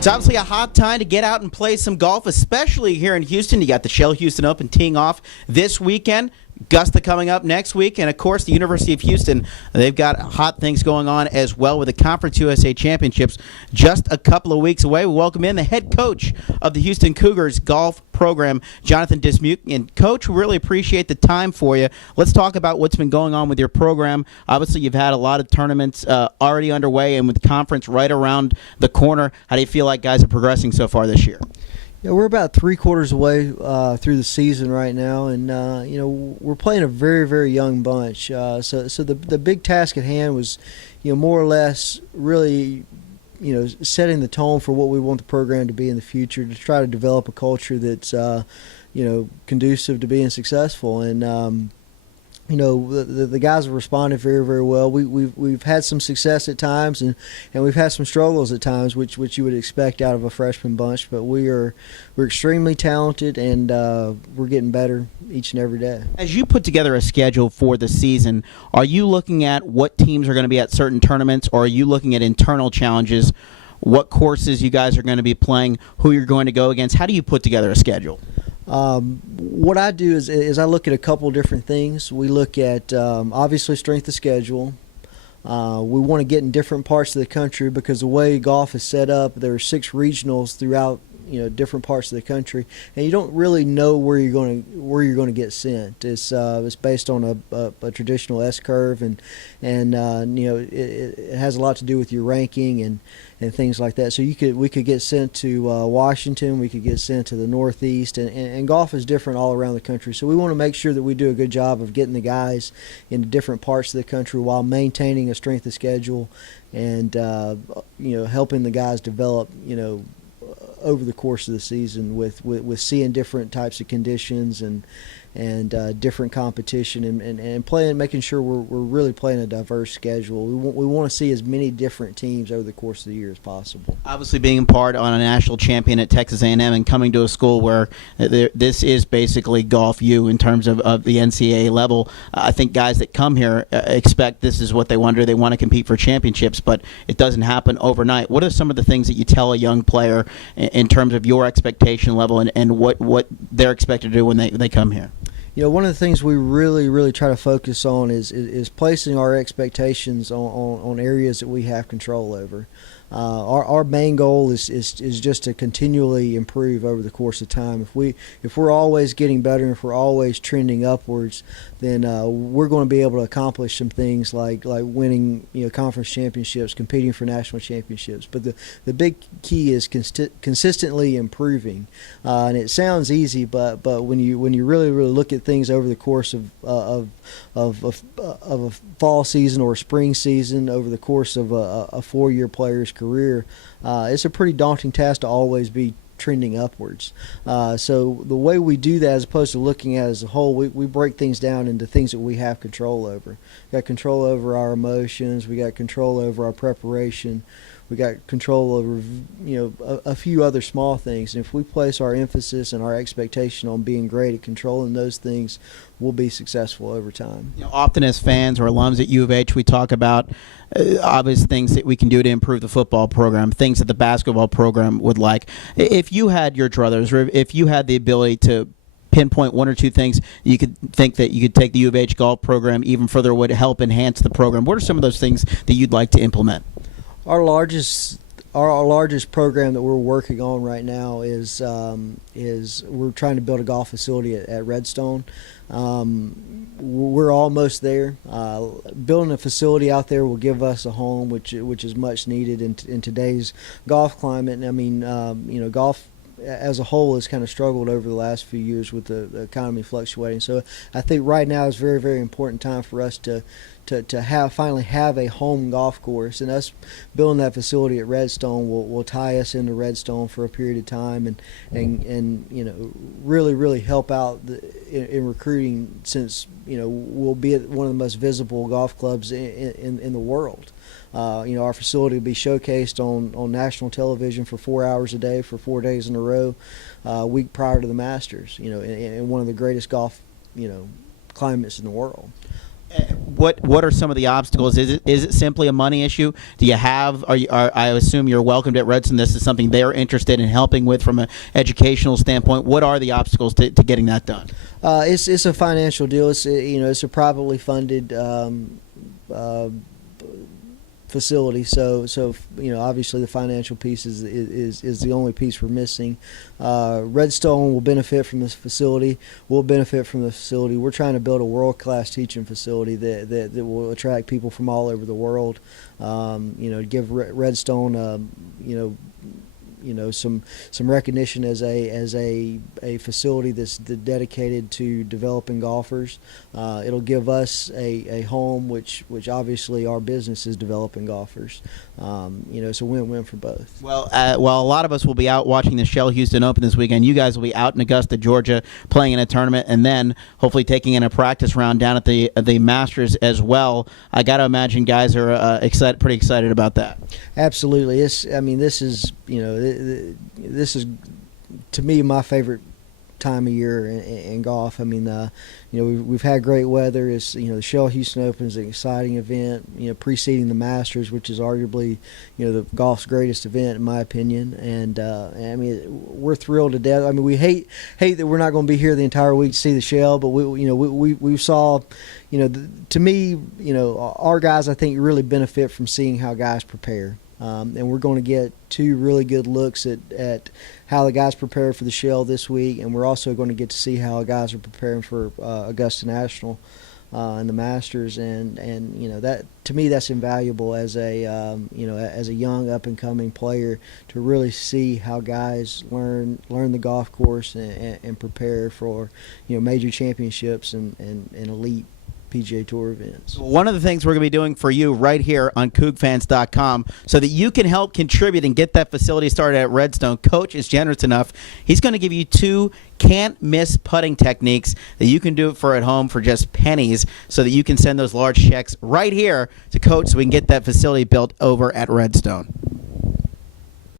It's obviously a hot time to get out and play some golf, especially here in Houston. You got the Shell Houston Open teeing off this weekend. Augusta coming up next week, and of course the University of Houston, they've got hot things going on as well with the Conference USA Championships just a couple of weeks away. We welcome in the head coach of the Houston Cougars golf program, Jonathan Dismuke. And Coach, we really appreciate the time for you. Let's talk about what's been going on with your program. Obviously you've had a lot of tournaments already underway, and with the conference right around the corner, how do you feel like guys are progressing so far this year? Yeah, we're about 3/4 away through the season right now, and we're playing a very, very young bunch. So the big task at hand was, more or less really, setting the tone for what we want the program to be in the future, to try to develop a culture that's, conducive to being successful. And the guys have responded very, very well. We've had some success at times, and we've had some struggles at times, which you would expect out of a freshman bunch. But we're extremely talented, and we're getting better each and every day. As you put together a schedule for the season, are you looking at what teams are going to be at certain tournaments, or are you looking at internal challenges? What courses you guys are going to be playing, who you're going to go against? How do you put together a schedule? What I do is I look at a couple different things. We look at obviously strength of schedule. We want to get in different parts of the country because the way golf is set up, there are 6 regionals throughout different parts of the country, and you don't really know where you're going to get sent. It's based on a traditional S curve, and it has a lot to do with your ranking and things like that. So we could get sent to Washington, we could get sent to the Northeast, and golf is different all around the country. So we want to make sure that we do a good job of getting the guys into different parts of the country while maintaining a strength of schedule and helping the guys develop over the course of the season with seeing different types of conditions and different competition and playing, making sure we're really playing a diverse schedule. We want to see as many different teams over the course of the year as possible. Obviously, being part on a national champion at Texas A&M and coming to a school where this is basically golf U in terms of the NCAA level, I think guys that come here expect this is what they want to do. They want to compete for championships, but it doesn't happen overnight. What are some of the things that you tell a young player in terms of your expectation level and what they're expected to do when they come here? One of the things we really try to focus on is placing our expectations on areas that we have control over. Our main goal is just to continually improve over the course of time. If we're always getting better, and if we're always trending upwards, then we're going to be able to accomplish some things like winning conference championships, competing for national championships. But the big key is consistently improving. And it sounds easy, but when you really look at things over the course of a fall season or a spring season, over the course of a 4-year player's career, it's a pretty daunting task to always be trending upwards. So the way we do that, as opposed to looking at it as a whole, we break things down into things that we have control over. We got control over our emotions. We got control over our preparation. We got control over a few other small things. And if we place our emphasis and our expectation on being great at controlling those things, we'll be successful over time. Often as fans or alums at U of H, we talk about obvious things that we can do to improve the football program, things that the basketball program would like. If you had your druthers, or if you had the ability to pinpoint 1 or 2 things you could think that you could take the U of H golf program even further, would help enhance the program, what are some of those things that you'd like to implement? Our largest program that we're working on right now is we're trying to build a golf facility at Redstone. We're almost there. Building a facility out there will give us a home, which is much needed in today's golf climate. And I mean, golf as a whole has kind of struggled over the last few years with the economy fluctuating. So I think right now is a very, very important time for us to finally have a home golf course, and us building that facility at Redstone will tie us into Redstone for a period of time and really help out in recruiting, since we'll be at one of the most visible golf clubs in the world. Our facility will be showcased on national television for 4 hours a day for 4 days in a row, week prior to the Masters. In one of the greatest golf climates in the world. What are some of the obstacles? Is it simply a money issue? Do you have? I assume you're welcomed at Redstone. This is something they're interested in helping with from an educational standpoint. What are the obstacles to getting that done? It's a financial deal. It's a privately funded facility. So obviously the financial piece is the only piece we're missing. Redstone will benefit from this facility. We'll benefit from the facility. We're trying to build a world-class teaching facility that will attract people from all over the world. Give Redstone some recognition as a facility that's dedicated to developing golfers. It'll give us a home, which obviously our business is developing golfers. It's a win-win for both. Well, a lot of us will be out watching the Shell Houston Open this weekend. You guys will be out in Augusta, Georgia, playing in a tournament, and then hopefully taking in a practice round down at the Masters as well. I got to imagine guys are pretty excited about that. Absolutely. This is to me my favorite time of year in golf. We've had great weather. It's the Shell Houston Open is an exciting event. Preceding the Masters, which is arguably the golf's greatest event in my opinion. And we're thrilled to death. We hate that we're not going to be here the entire week to see the Shell, but we saw. To me, our guys I think really benefit from seeing how guys prepare. And we're going to get two really good looks at how the guys prepare for the Shell this week, and we're also going to get to see how guys are preparing for Augusta National and the Masters, and that to me that's invaluable as a young up and coming player to really see how guys learn the golf course and prepare for major championships and elite PGA Tour events. One of the things we're going to be doing for you right here on CougFans.com so that you can help contribute and get that facility started at Redstone. Coach is generous enough. He's going to give you 2 can't-miss putting techniques that you can do it for at home for just pennies so that you can send those large checks right here to Coach so we can get that facility built over at Redstone.